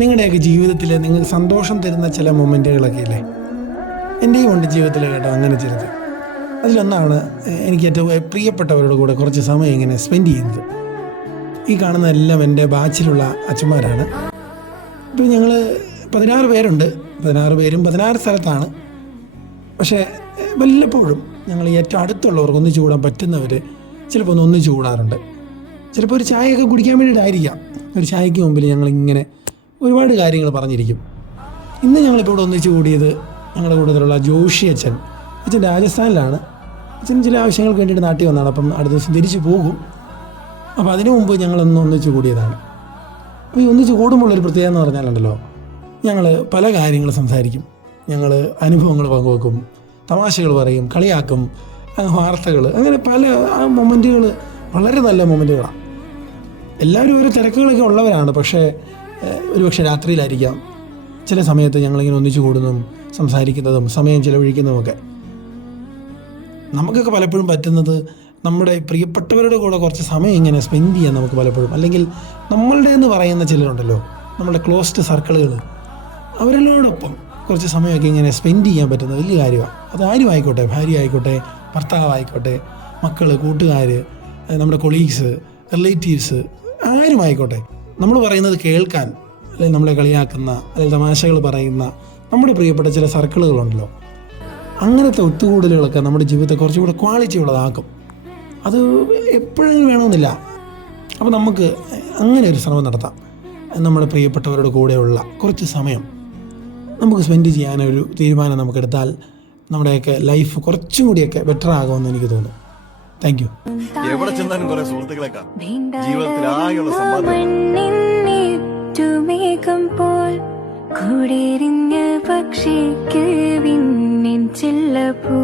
നിങ്ങളുടെയൊക്കെ ജീവിതത്തിൽ നിങ്ങൾക്ക് സന്തോഷം തരുന്ന ചില മൊമെൻറ്റുകളൊക്കെ ഇല്ലേ? എൻ്റെയും ഉണ്ട് ജീവിതത്തിൽ കേട്ടോ അങ്ങനെ ചിലത്. അതിലൊന്നാണ് എനിക്ക് ഏറ്റവും പ്രിയപ്പെട്ടവരുടെ കൂടെ കുറച്ച് സമയം ഇങ്ങനെ സ്പെൻഡ് ചെയ്യുന്നത്. ഈ കാണുന്നതെല്ലാം എൻ്റെ ബാച്ചിലുള്ള അച്ഛന്മാരാണ്. ഇപ്പോൾ ഞങ്ങൾ 16 പേരുണ്ട്. 16 പേരും 16 സ്ഥലത്താണ്. പക്ഷേ വല്ലപ്പോഴും ഞങ്ങൾ ഏറ്റവും അടുത്തുള്ളവർക്ക് ഒന്നിച്ചു കൂടാൻ പറ്റുന്നവർ ചിലപ്പോൾ ഒന്നിച്ചു കൂടാറുണ്ട്. ചിലപ്പോൾ ഒരു ചായയൊക്കെ കുടിക്കാൻ വേണ്ടിയിട്ടായിരിക്കാം. ഒരു ചായയ്ക്ക് മുമ്പിൽ ഞങ്ങളിങ്ങനെ ഒരുപാട് കാര്യങ്ങൾ പറഞ്ഞിരിക്കും. ഇന്ന് ഞങ്ങളിപ്പോൾ ഇവിടെ ഒന്നിച്ചു കൂടിയത് ഞങ്ങളുടെ കൂട്ടത്തിലുള്ള ജോഷി അച്ഛൻ രാജസ്ഥാനിലാണ്. അച്ഛൻ ചില ആവശ്യങ്ങൾക്ക് വേണ്ടിയിട്ട് നാട്ടിൽ വന്നതാണ്. അപ്പം അടുത്ത ദിവസം തിരിച്ചു പോകും. അപ്പോൾ അതിനു മുമ്പ് ഞങ്ങളൊന്ന് ഒന്നിച്ചു കൂടിയതാണ്. അപ്പോൾ ഈ ഒന്നിച്ചു കൂടുമ്പോഴുള്ളൊരു പ്രത്യേകത എന്ന് പറഞ്ഞാലുണ്ടല്ലോ, ഞങ്ങൾ പല കാര്യങ്ങൾ സംസാരിക്കും. ഞങ്ങൾ അനുഭവങ്ങൾ പങ്കുവെക്കും, തമാശകൾ പറയും, കളിയാക്കും, വാർത്തകൾ, അങ്ങനെ പല ആ മൊമെൻറ്റുകൾ വളരെ നല്ല മൊമെൻറ്റുകളാണ്. എല്ലാവരും ഓരോ തിരക്കുകളൊക്കെ ഉള്ളവരാണ്. പക്ഷേ ഒരുപക്ഷെ രാത്രിയിലായിരിക്കാം ചില സമയത്ത് ഞങ്ങളിങ്ങനെ ഒന്നിച്ചു കൂടുന്നതും സംസാരിക്കുന്നതും സമയം ചിലവഴിക്കുന്നതുമൊക്കെ. നമുക്കൊക്കെ പലപ്പോഴും പറ്റുന്നത് നമ്മുടെ പ്രിയപ്പെട്ടവരുടെ കൂടെ കുറച്ച് സമയം ഇങ്ങനെ സ്പെൻഡ് ചെയ്യാൻ നമുക്ക് പലപ്പോഴും, അല്ലെങ്കിൽ നമ്മളുടെ എന്ന് പറയുന്ന ചിലരുണ്ടല്ലോ, നമ്മുടെ ക്ലോസ്ഡ് സർക്കിളുകൾ, അവരോടൊപ്പം കുറച്ച് സമയമൊക്കെ ഇങ്ങനെ സ്പെൻഡ് ചെയ്യാൻ പറ്റുന്ന വലിയ കാര്യമാണ്. അത് ആരും ആയിക്കോട്ടെ, ഭാര്യ ആയിക്കോട്ടെ, ഭർത്താവായിക്കോട്ടെ, മക്കൾ, കൂട്ടുകാർ, നമ്മുടെ കൊളീഗ്സ്, റിലേറ്റീവ്സ്, ആരും ആയിക്കോട്ടെ, നമ്മൾ പറയുന്നത് കേൾക്കാൻ, അല്ലെങ്കിൽ നമ്മളെ കളിയാക്കുന്ന, അല്ലെങ്കിൽ തമാശകൾ പറയുന്ന നമ്മുടെ പ്രിയപ്പെട്ട ചില സർക്കിളുകളുണ്ടല്ലോ, അങ്ങനത്തെ ഒത്തുകൂടലുകളൊക്കെ നമ്മുടെ ജീവിതത്തെ കുറച്ചുകൂടെ ക്വാളിറ്റി ഉള്ളതാക്കും. അത് എപ്പോഴെങ്കിലും വേണമെന്നില്ല. അപ്പോൾ നമുക്ക് അങ്ങനെ ഒരു ശ്രമം നടത്താം. നമ്മുടെ പ്രിയപ്പെട്ടവരുടെ കൂടെയുള്ള കുറച്ച് സമയം നമുക്ക് സ്പെൻഡ് ചെയ്യാനൊരു തീരുമാനം നമുക്കെടുത്താൽ നമ്മുടെയൊക്കെ ലൈഫ് കുറച്ചും കൂടിയൊക്കെ ബെറ്റർ ആകുമെന്ന് എനിക്ക് തോന്നുന്നു. Thank you. എവിടെ ചെന്നാലും കുറെ സുഹൃത്തുക്കളൊക്കെ ജീവിതത്തിൽ ആകെയുള്ള സമ്പാദ്യം. പക്ഷിക്ക് വിണ്ണിൻ ചില്ലപ്പൂ